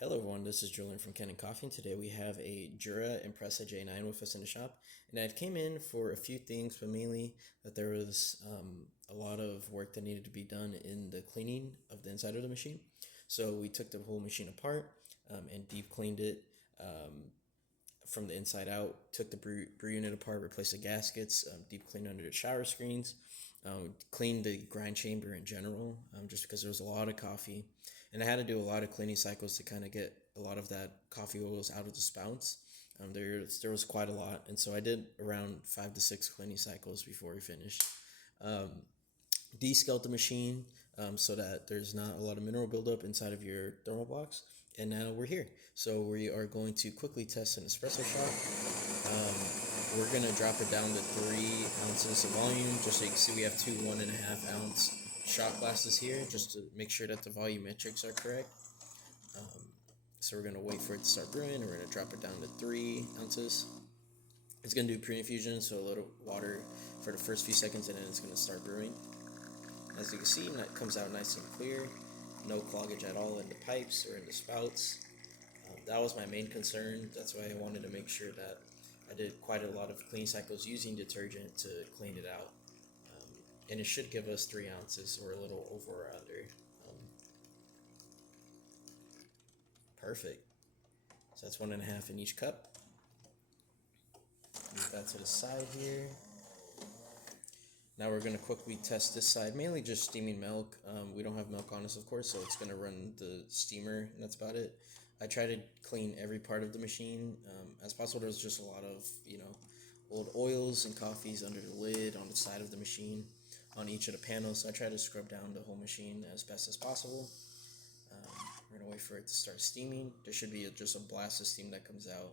Hello everyone, this is Julian from Kanen Coffee, and today we have a Jura Impressa J9 with us in the shop. And I came in for a few things, but mainly that there was a lot of work that needed to be done in the cleaning of the inside of the machine. So we took the whole machine apart and deep cleaned it from the inside out, took the brew unit apart, replaced the gaskets, deep cleaned under the shower screens, cleaned the grind chamber in general, just because there was a lot of coffee. And I had to do a lot of cleaning cycles to kind of get a lot of that coffee oils out of the spouts. There was quite a lot, and so I did around 5 to 6 cleaning cycles before we finished. Um, Descaled the machine so that there's not a lot of mineral buildup inside of your thermal blocks. And now we're here. So we are going to quickly test an espresso shot. We're going to drop it down to 3 ounces of volume. Just so you can see, we have two 1.5 ounce shot glasses here, just to make sure that the volumetrics are correct. So we're going to wait for it to start brewing, and we're going to drop it down to 3 ounces. It's going to do pre-infusion, so a little water for the first few seconds, and then it's going to start brewing. As you can see, it comes out nice and clear. No cloggage at all in the pipes or in the spouts. That was my main concern. That's why I wanted to make sure that I did quite a lot of clean cycles using detergent to clean it out. And it should give us 3 ounces or a little over or under. Perfect. So that's 1.5 in each cup. Move that to the side here. Now we're going to quickly test this side, mainly just steaming milk. We don't have milk on us, of course, so it's going to run the steamer, and that's about it. I try to clean every part of the machine as possible. There's just a lot of, old oils and coffees under the lid, on the side of the machine, on each of the panels. So I try to scrub down the whole machine as best as possible. We're going to wait for it to start steaming. There should be just a blast of steam that comes out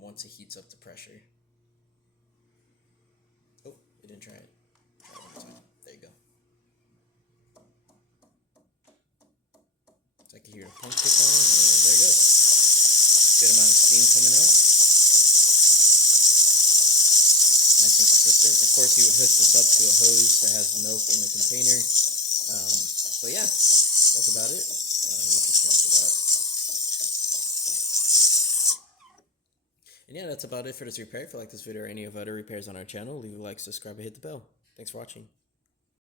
once it heats up the pressure. Oh, it didn't try it. There you go. So I can hear the pump kick on, and there it goes. Good amount of steam coming out. Nice and consistent. Of course, you would hook this up to a hose that has milk in the container. But yeah, that's about it. You can cancel that. And yeah, that's about it for this repair. If you like this video or any of other repairs on our channel, leave a like, subscribe, and hit the bell. Thanks for watching.